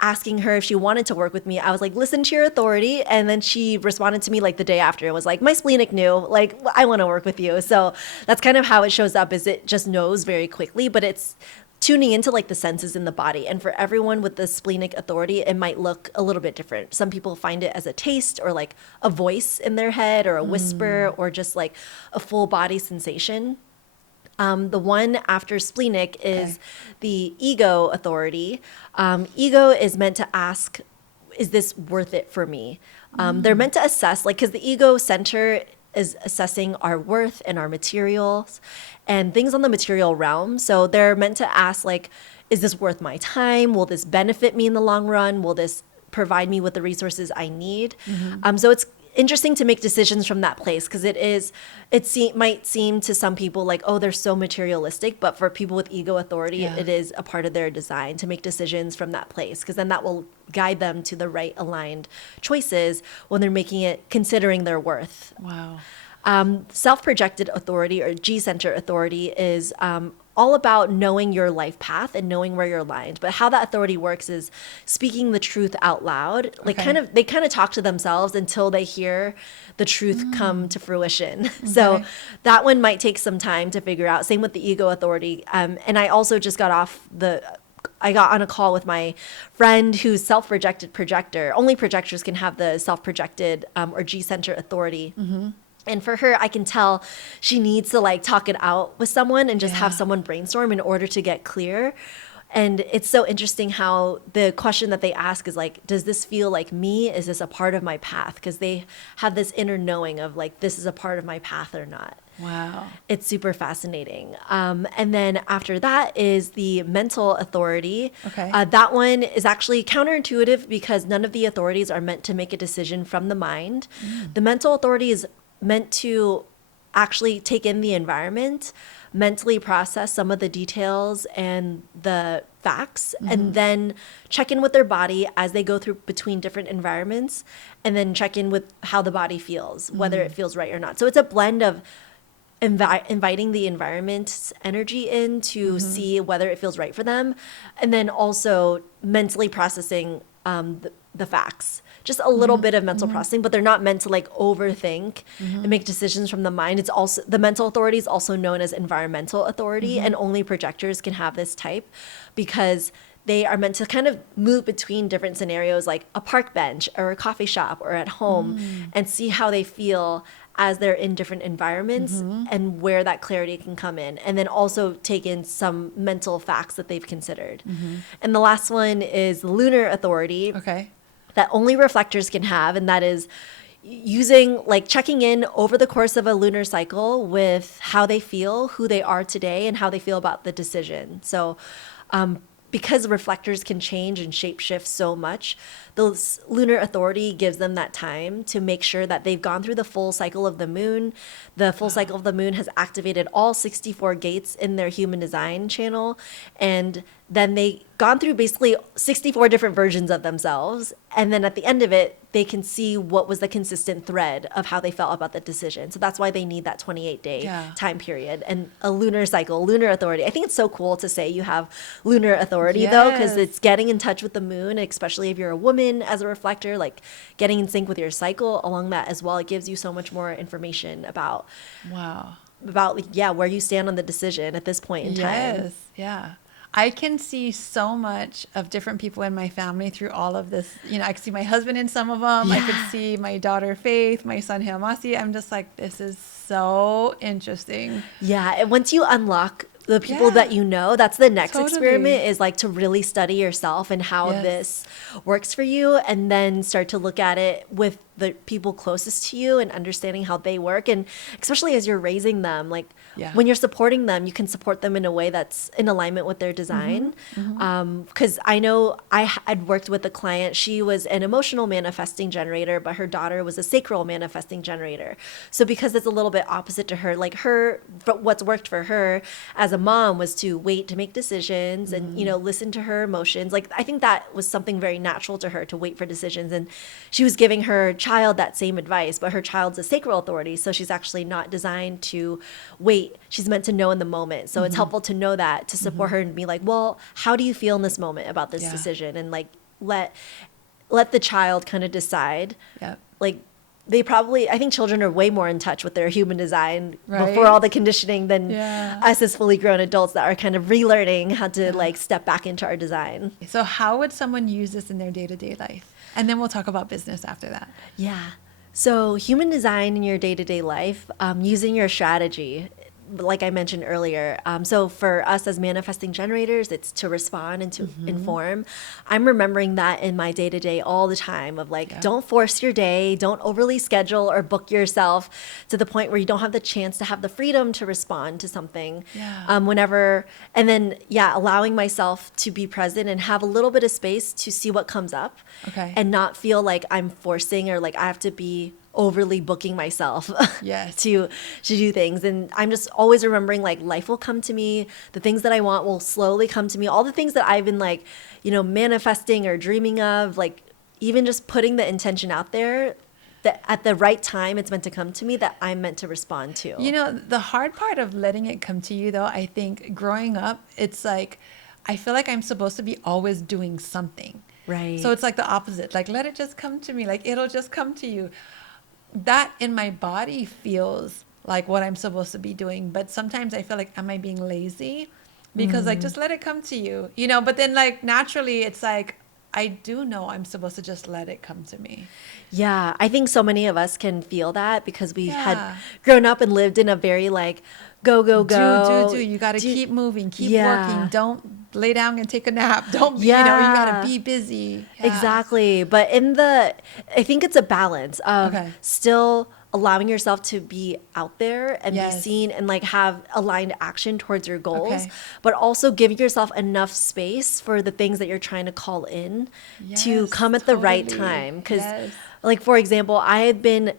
asking her if she wanted to work with me, I was like, listen to your authority. And then she responded to me like the day after and was like, my splenic knew, like, I want to work with you. So that's kind of how it shows up, is it just knows very quickly, but it's tuning into like the senses in the body. And for everyone with the splenic authority, it might look a little bit different. Some people find it as a taste or like a voice in their head or a whisper or just like a full body sensation. The one after splenic is the ego authority. Ego is meant to ask, is this worth it for me? They're meant to assess, like, because the ego center is assessing our worth and our materials and things on the material realm. So they're meant to ask, like, is this worth my time? Will this benefit me in the long run? Will this provide me with the resources I need? So it's interesting to make decisions from that place, because might seem to some people like, oh, they're so materialistic, but for people with ego authority, it is a part of their design to make decisions from that place, because then that will guide them to the right aligned choices when they're making it, considering their worth. Wow. Self-projected authority or G-center authority is all about knowing your life path and knowing where you're aligned. But how that authority works is speaking the truth out loud. Like they kind of talk to themselves until they hear the truth come to fruition. So that one might take some time to figure out. Same with the ego authority. And I also just got on a call with my friend who's self-projected projector. Only projectors can have the self-projected or G-center authority. And for her, I can tell she needs to like talk it out with someone and just have someone brainstorm in order to get clear. And it's so interesting how the question that they ask is like, does this feel like me? Is this a part of my path? Because they have this inner knowing of like, this is a part of my path or not. Wow. It's super fascinating. And then after that is the mental authority. Okay. That one is actually counterintuitive because none of the authorities are meant to make a decision from the mind. The mental authority is meant to actually take in the environment, mentally process some of the details and the facts, and then check in with their body as they go through between different environments, and then check in with how the body feels, whether it feels right or not. So it's a blend of inviting the environment's energy in to see whether it feels right for them, and then also mentally processing the facts. Just a little bit of mental processing, but they're not meant to like overthink and make decisions from the mind. It's also, the mental authority is also known as environmental authority, and only projectors can have this type because they are meant to kind of move between different scenarios, like a park bench or a coffee shop or at home, and see how they feel as they're in different environments and where that clarity can come in, and then also take in some mental facts that they've considered. And the last one is lunar authority. Okay. That only reflectors can have, and that is using, like, checking in over the course of a lunar cycle with how they feel, who they are today, and how they feel about the decision. So because reflectors can change and shapeshift so much, the lunar authority gives them that time to make sure that they've gone through the full cycle of the moon. The full cycle of the moon has activated all 64 gates in their human design channel, and then they gone through basically 64 different versions of themselves. And then at the end of it, they can see what was the consistent thread of how they felt about the decision. So that's why they need that 28-day time period and a lunar cycle, lunar authority. I think it's so cool to say you have lunar authority though, because it's getting in touch with the moon, especially if you're a woman as a reflector, like getting in sync with your cycle along that as well. It gives you so much more information about Wow. where you stand on the decision at this point in time. Yes. Yeah. I can see so much of different people in my family through all of this. You know, I can see my husband in some of them. I could Yeah. see my daughter Faith, my son Hilmasi. I'm just like, this is so interesting. Yeah, and once you unlock the people Yeah, that you know, that's the next totally. experiment, is like to really study yourself and how Yes. this works for you, and then start to look at it with the people closest to you and understanding how they work. And especially as you're raising them, like Yeah. when you're supporting them, you can support them in a way that's in alignment with their design. Because I know had worked with a client, she was an emotional manifesting generator, but her daughter was a sacral manifesting generator. So because it's a little bit opposite to her, like but what's worked for her as a mom was to wait to make decisions and, listen to her emotions. Like, I think that was something very natural to her, to wait for decisions. And she was giving her child that same advice, but her child's a sacral authority. So she's actually not designed to wait. She's meant to know in the moment. So it's helpful to know that, to support her and be like, well, how do you feel in this moment about this Yeah. decision? And like, let the child kind of decide. Yeah. Like, I think children are way more in touch with their human design Right? before all the conditioning than Yeah. us as fully grown adults that are kind of relearning how to like step back into our design. So how would someone use this in their day-to-day life? And then we'll talk about business after that. Yeah. So human design in your day-to-day life, using your strategy, like I mentioned earlier. So for us as manifesting generators, it's to respond and to inform. I'm remembering that in my day-to-day all the time, of like, don't force your day, don't overly schedule or book yourself to the point where you don't have the chance to have the freedom to respond to something. Yeah. Whenever, and then, allowing myself to be present and have a little bit of space to see what comes up. Okay. And not feel like I'm forcing or like I have to be overly booking myself Yes. to do things. And I'm just always remembering, like, life will come to me. The things that I want will slowly come to me. All the things that I've been like, manifesting or dreaming of, like even just putting the intention out there, that at the right time it's meant to come to me, that I'm meant to respond to. You know, the hard part of letting it come to you, though, I think growing up, it's like, I feel like I'm supposed to be always doing something. Right. So it's like the opposite. Like, let it just come to me. Like, it'll just come to you. That in my body feels like what I'm supposed to be doing. But sometimes I feel like, am I being lazy? Because like, just let it come to you, but then like naturally it's like, I do know I'm supposed to just let it come to me. Yeah, I think so many of us can feel that because we Yeah. had grown up and lived in a very like go, go, go. Do. You got to keep moving, keep Yeah. working. Don't lay down and take a nap. Don't, you Yeah. got to be busy. Yeah. Exactly. But I think it's a balance of Okay. still allowing yourself to be out there and be Yes. seen and like have aligned action towards your goals, Okay. but also giving yourself enough space for the things that you're trying to call in to Yes, come at the right totally. time. Because, Yes. like, for example, I had been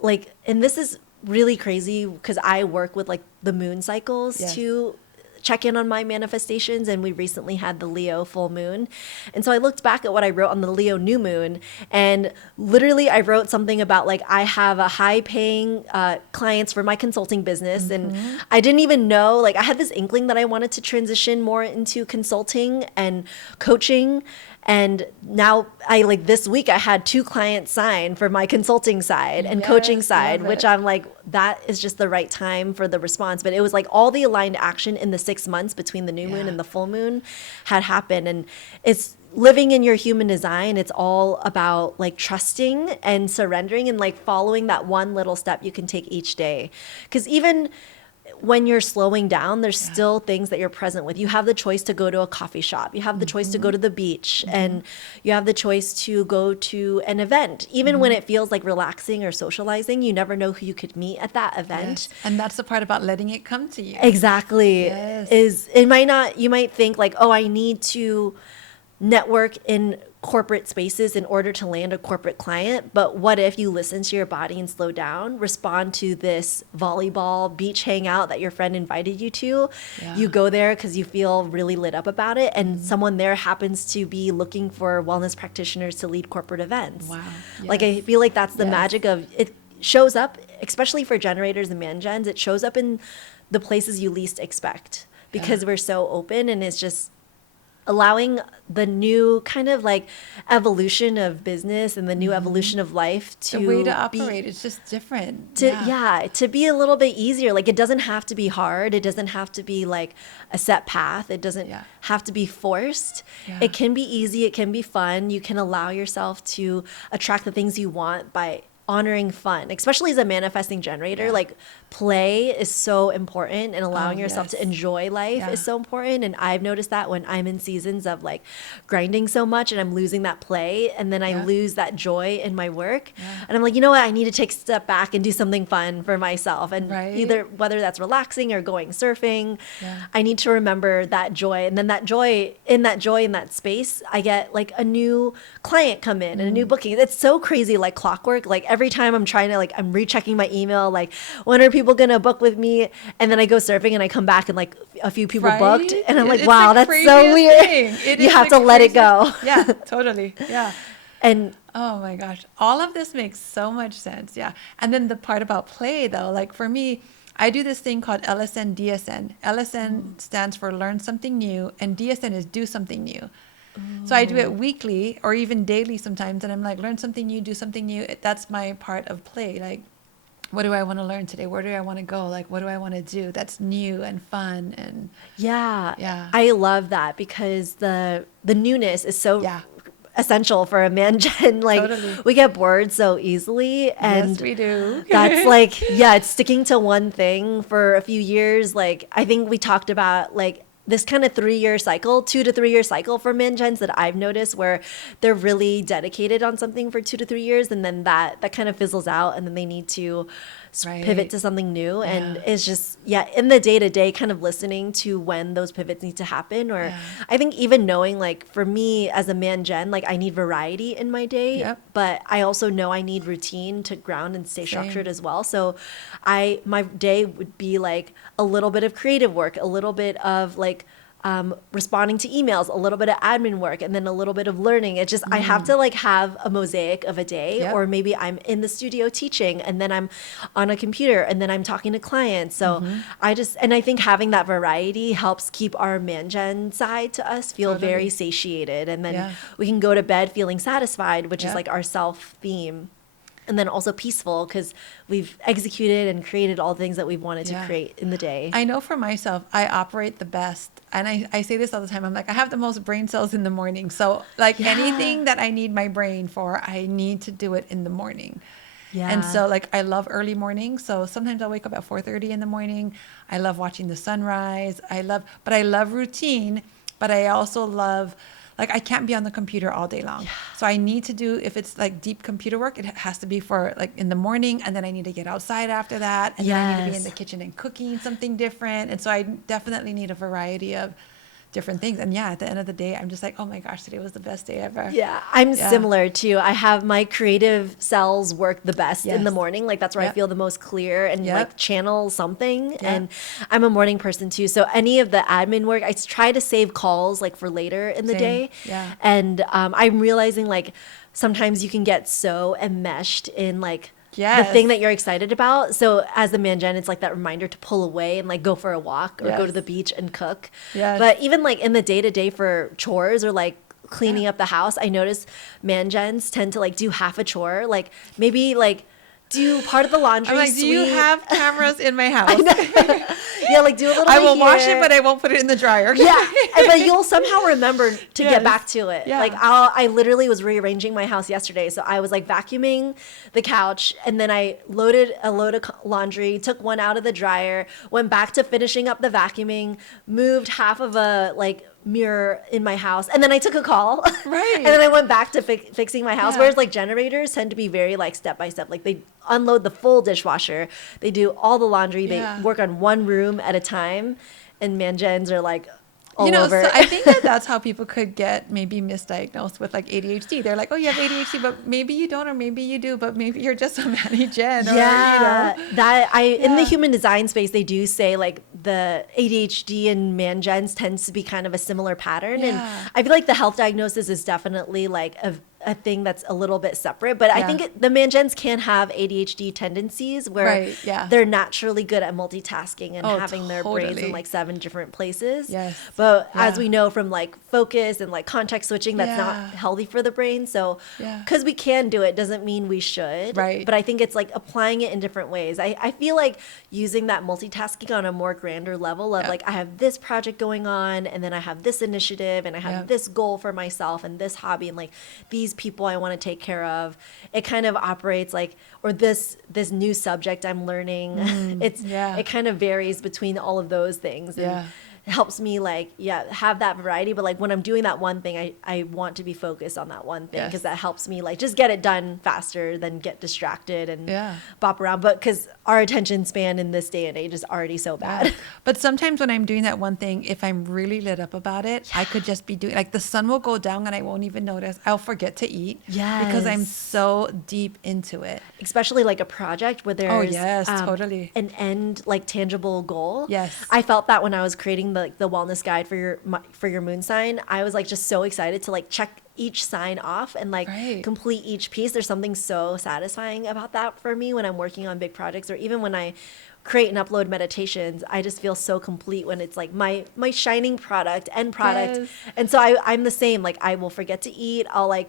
like, and this is really crazy because I work with like the moon cycles Yes. to check in on my manifestations, and we recently had the Leo full moon. And so I looked back at what I wrote on the Leo new moon, and literally I wrote something about like, I have a high paying clients for my consulting business. And I didn't even know, like, I had this inkling that I wanted to transition more into consulting and coaching. And now this week I had 2 clients sign for my consulting side and coaching Yes, side, love which it. I'm like, that is just the right time for the response. But it was like all the aligned action in the 6 months between the new moon Yeah. and the full moon had happened. And it's living in your human design. It's all about like trusting and surrendering and like following that one little step you can take each day. Because even when you're slowing down, there's still things that you're present with. You have the choice to go to a coffee shop. You have the choice to go to the beach, and you have the choice to go to an event. Even when it feels like relaxing or socializing, you never know who you could meet at that event. Yes. And that's the part about letting it come to you. Exactly. Yes. You might think like, oh, I need to network in corporate spaces in order to land a corporate client. But what if you listen to your body and slow down, respond to this volleyball beach hangout that your friend invited you to? Yeah. You go there because you feel really lit up about it, and someone there happens to be looking for wellness practitioners to lead corporate events. Wow. Like, Yes. I feel like that's the Yes. magic of it. Shows up, especially for generators and man gens, it shows up in the places you least expect because we're so open, and it's just allowing the new kind of like evolution of business and the new evolution of life The way to to operate is just different. to be a little bit easier. Like it doesn't have to be hard. It doesn't have to be like a set path. It doesn't Yeah. have to be forced. Yeah. It can be easy. It can be fun. You can allow yourself to attract the things you want by honoring fun, especially as a manifesting generator. Yeah. Like play is so important, and allowing yourself yes. to enjoy life Yeah. is so important. And I've noticed that when I'm in seasons of like grinding so much and I'm losing that play, and then I Yeah. lose that joy in my work, Yeah. and I'm like, you know what, I need to take a step back and do something fun for myself. And Right. either whether that's relaxing or going surfing, Yeah. I need to remember that joy. And then that joy in that space, I get like a new client come in and a new booking. It's so crazy, like clockwork. Like every time I'm trying to like, I'm rechecking my email, like when are people gonna book with me? And then I go surfing and I come back and like a few people booked, Right? and I'm like, It's wow, the that's so craziest weird. thing. It You is have the to let it go. Yeah, totally. Yeah. And Oh my gosh. All of this makes so much sense. Yeah. And then the part about play, though, like for me, I do this thing called LSN DSN. LSN stands for learn something new, and DSN is do something new. So I do it weekly or even daily sometimes. And I'm like, learn something new, do something new. That's my part of play. Like, what do I want to learn today? Where do I want to go? Like, what do I want to do that's new and fun? And yeah, I love that, because the newness is so yeah, essential for a man gen. Like Totally. we get bored so easily, and yes, we do. that's like, yeah, it's sticking to one thing for a few years. Like I think we talked about like this kind of 3-year cycle, 2 to 3 year cycle for men gens that I've noticed, where they're really dedicated on something for 2 to 3 years, and then that kind of fizzles out, and then they need to Right. pivot to something new. Yeah. And it's just, yeah, in the day to day, kind of listening to when those pivots need to happen. Or Yeah. I think even knowing, like for me as a man gen, like I need variety in my day, Yep. but I also know I need routine to ground and stay structured Same. as well. So my day would be like a little bit of creative work, a little bit of like responding to emails, a little bit of admin work, and then a little bit of learning. It's just, I have to like have a mosaic of a day. Yep. Or maybe I'm in the studio teaching, and then I'm on a computer, and then I'm talking to clients. So I think having that variety helps keep our man gen side to us feel Totally. very satiated. And then Yeah. we can go to bed feeling satisfied, which Yeah. is like our self theme. And then also peaceful, because we've executed and created all the things that we've wanted to Yeah. create in the day. I know for myself, I operate the best. And I say this all the time. I'm like, I have the most brain cells in the morning. So like Yeah. anything that I need my brain for, I need to do it in the morning. Yeah. And so like I love early mornings. So sometimes I'll wake up at 4:30 in the morning. I love watching the sunrise. But I love routine, but I also love, like I can't be on the computer all day long. So I need to do, if it's like deep computer work, it has to be for like in the morning, and then I need to get outside after that. And then I need to be in Yes. the kitchen and cooking something different. And so I definitely need a variety of different things. And yeah, at the end of the day, I'm just like, oh my gosh, today was the best day ever. Yeah, I'm Yeah. similar too. I have my creative cells work the best in the Yes. morning. Like that's where I Yep. feel the most clear and Yep. like channel something. Yep. And I'm a morning person too. So any of the admin work, I try to save calls like for later in the Same. day. Yeah. And I'm realizing like sometimes you can get so enmeshed in like the Yes. thing that you're excited about. So as a man gen, it's like that reminder to pull away and like go for a walk or go to Yes. the beach and cook. Yes. But even like in the day to day for chores or like cleaning up the house, I notice man gens tend to like do half a chore, like maybe like do part of the laundry. I'm like, do you sweep. have cameras in my house? Yeah, like do a little I bit will wash here. it, but I won't put it in the dryer. Yeah, but you'll somehow remember to Yes. get back to it. Yeah. Like I literally was rearranging my house yesterday, so I was like vacuuming the couch, and then I loaded a load of laundry, took one out of the dryer, went back to finishing up the vacuuming, moved half of a like mirror in my house, and then I took a call. Right. And then I went back to fixing my house. Yeah. Whereas like generators tend to be very like step by step. Like they unload the full dishwasher, they do all the laundry, Yeah. they work on one room at a time, and man gens are like all over. So I think that that's how people could get maybe misdiagnosed with like ADHD. They're like, oh, you have ADHD, but maybe you don't, or maybe you do, but maybe you're just a Manny Gen. Yeah, Or, that in the Yeah. human design space, they do say like the ADHD and man gens tends to be kind of a similar pattern. And Yeah. I feel like the health diagnosis is definitely like a a thing that's a little bit separate. But I think the Mangens can have ADHD tendencies where they're naturally good at multitasking and having their brains in like 7 different places. Yes. But as we know from like focus and like context switching, that's not healthy for the brain. So because we can do it doesn't mean we should. Right. But I think it's like applying it in different ways. I feel like using that multitasking on a more grander level of like, I have this project going on, and then I have this initiative, and I have this goal for myself and this hobby, and like these people I want to take care of. It kind of operates like, or this new subject I'm learning. It kind of varies between all of those things. And it helps me like, have that variety. But like when I'm doing that one thing, I want to be focused on that one thing, because that helps me like just get it done faster than get distracted and bop around. But because our attention span in this day and age is already so bad. But sometimes when I'm doing that one thing, if I'm really lit up about it, I could just be doing, like the sun will go down and I won't even notice. I'll forget to eat because I'm so deep into it. Especially like a project where there's totally an end, like tangible goal. Yes. I felt that when I was creating the wellness guide for your moon sign. I was like just so excited to like check each sign off and like complete each piece. There's something so satisfying about that for me when I'm working on big projects, or even when I create and upload meditations. I just feel so complete when it's like my shining end product. And so I'm the same. Like I will forget to eat. I'll like,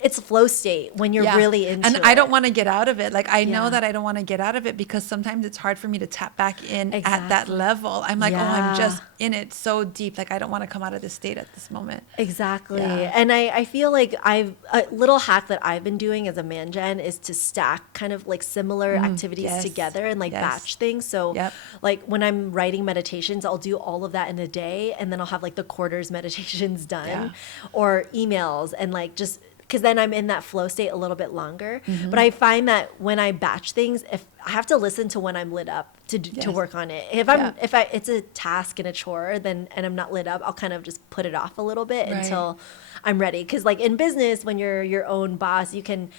it's a flow state when you're really into it. And I don't want to get out of it. Like I know that I don't want to get out of it, because sometimes it's hard for me to tap back in at that level. I'm like, I'm just in it so deep. Like I don't want to come out of this state at this moment. Exactly. And I feel like a little hack that I've been doing as a Mangen is to stack kind of like similar activities together and like batch things. So like when I'm writing meditations, I'll do all of that in a day, and then I'll have like the quarters meditations done, or emails, and like just because then I'm in that flow state a little bit longer. But I find that when I batch things, if I have to listen to when I'm lit up to work on it. If it's a task and a chore, and I'm not lit up, I'll kind of just put it off a little bit until I'm ready. Because like in business, when you're your own boss, you can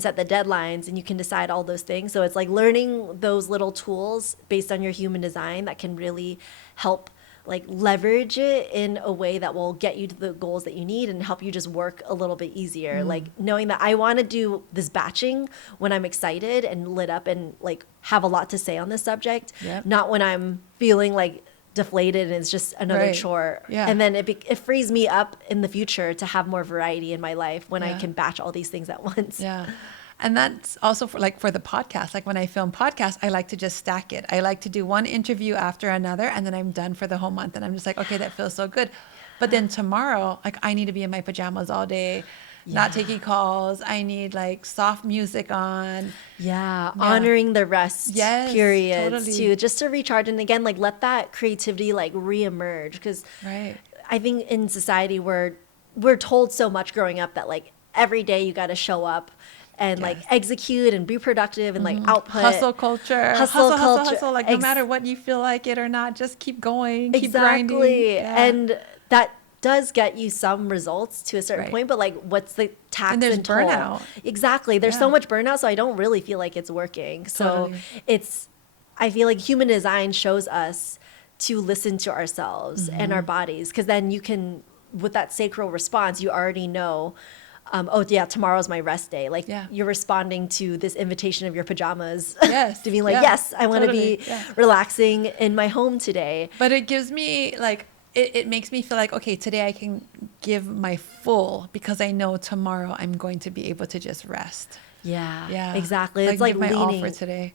set the deadlines and you can decide all those things. So it's like learning those little tools based on your human design that can really help like leverage it in a way that will get you to the goals that you need and help you just work a little bit easier. Like knowing that I want to do this batching when I'm excited and lit up and like have a lot to say on this subject, not when I'm feeling like deflated and it's just another chore. And then it frees me up in the future to have more variety in my life when I can batch all these things at once. And that's also for the podcast. Like when I film podcasts, I like to just stack it. I like to do one interview after another, and then I'm done for the whole month. And I'm just like, okay, that feels so good. But then tomorrow, like I need to be in my pajamas all day, not taking calls. I need like soft music on. Honoring the rest periods totally. too, just to recharge. And again, like let that creativity like reemerge. Because I think in society we're told so much growing up that like every day you got to show up and like execute and be productive and like output. Hustle culture. Like no matter what you feel like it or not, just keep going, keep grinding. And that does get you some results to a certain point, but like what's the tax and there's toll? burnout. Exactly. There's so much burnout, so I don't really feel like it's working. So I feel like human design shows us to listen to ourselves and our bodies, because then you can, with that sacral response, you already know, tomorrow's my rest day. Like you're responding to this invitation of your pajamas to be like, I want to be relaxing in my home today. But it gives me like, it makes me feel like, okay, today I can give my full, because I know tomorrow I'm going to be able to just rest. Exactly. It's like give my all for today.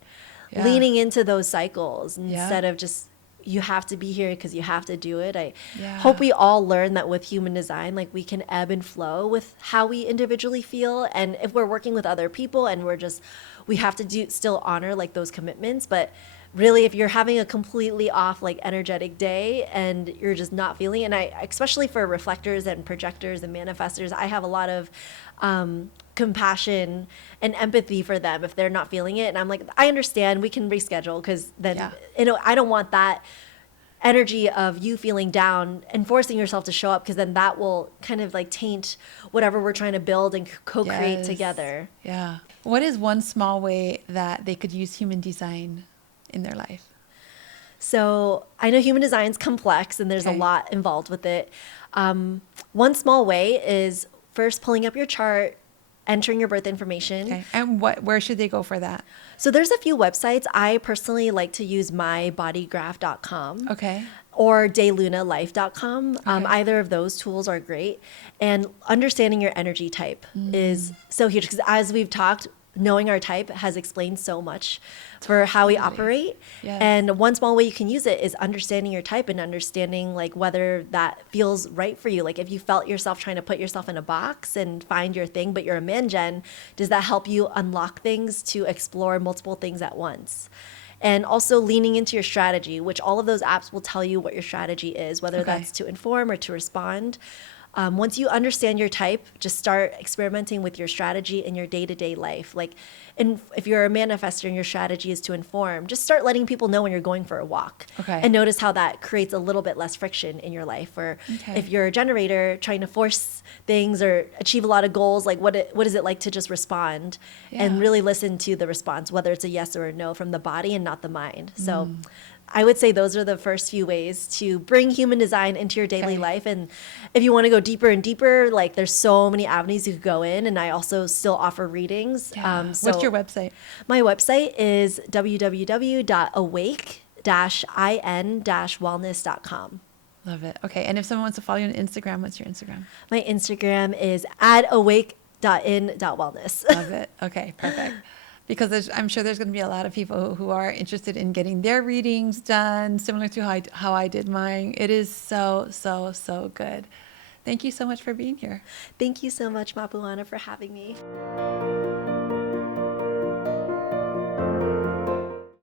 Leaning into those cycles instead of just, you have to be here because you have to do it. I hope we all learn that with human design, like we can ebb and flow with how we individually feel. And if we're working with other people and we have to still honor like those commitments. But really, if you're having a completely off like energetic day and you're just not feeling it, and especially for reflectors and projectors and manifestors, I have a lot of compassion and empathy for them if they're not feeling it. And I'm like, I understand, we can reschedule, because then I don't want that energy of you feeling down and forcing yourself to show up, because then that will kind of like taint whatever we're trying to build and co-create together. What is one small way that they could use human design in their life? So I know human design is complex and there's a lot involved with it. One small way is first pulling up your chart, entering your birth information. Okay. And where should they go for that? So there's a few websites. I personally like to use mybodygraph.com. Okay. Or daylunalife.com. Okay. Either of those tools are great. And understanding your energy type is so huge because as we've talked, knowing our type has explained so much for how we operate. Yes. And one small way you can use it is understanding your type and understanding like whether that feels right for you. Like if you felt yourself trying to put yourself in a box and find your thing, but you're a man gen, does that help you unlock things to explore multiple things at once? And also leaning into your strategy, which all of those apps will tell you what your strategy is, whether that's to inform or to respond. Once you understand your type, just start experimenting with your strategy in your day-to-day life. Like, and if you're a manifestor and your strategy is to inform, just start letting people know when you're going for a walk. Okay. And notice how that creates a little bit less friction in your life. Or if you're a generator trying to force things or achieve a lot of goals, like what is it like to just respond and really listen to the response, whether it's a yes or a no from the body and not the mind. So I would say those are the first few ways to bring human design into your daily life. And if you want to go deeper and deeper, like there's so many avenues you could go in. And I also still offer readings. Yeah. So What's your website? My website is www.awake-in-wellness.com. Love it. Okay. And if someone wants to follow you on Instagram, what's your Instagram? My Instagram is @awake.in.wellness. Love it. Okay. Perfect. Because I'm sure there's going to be a lot of people who are interested in getting their readings done, similar to how I did mine. It is so, so, so good. Thank you so much for being here. Thank you so much, Mapuana, for having me.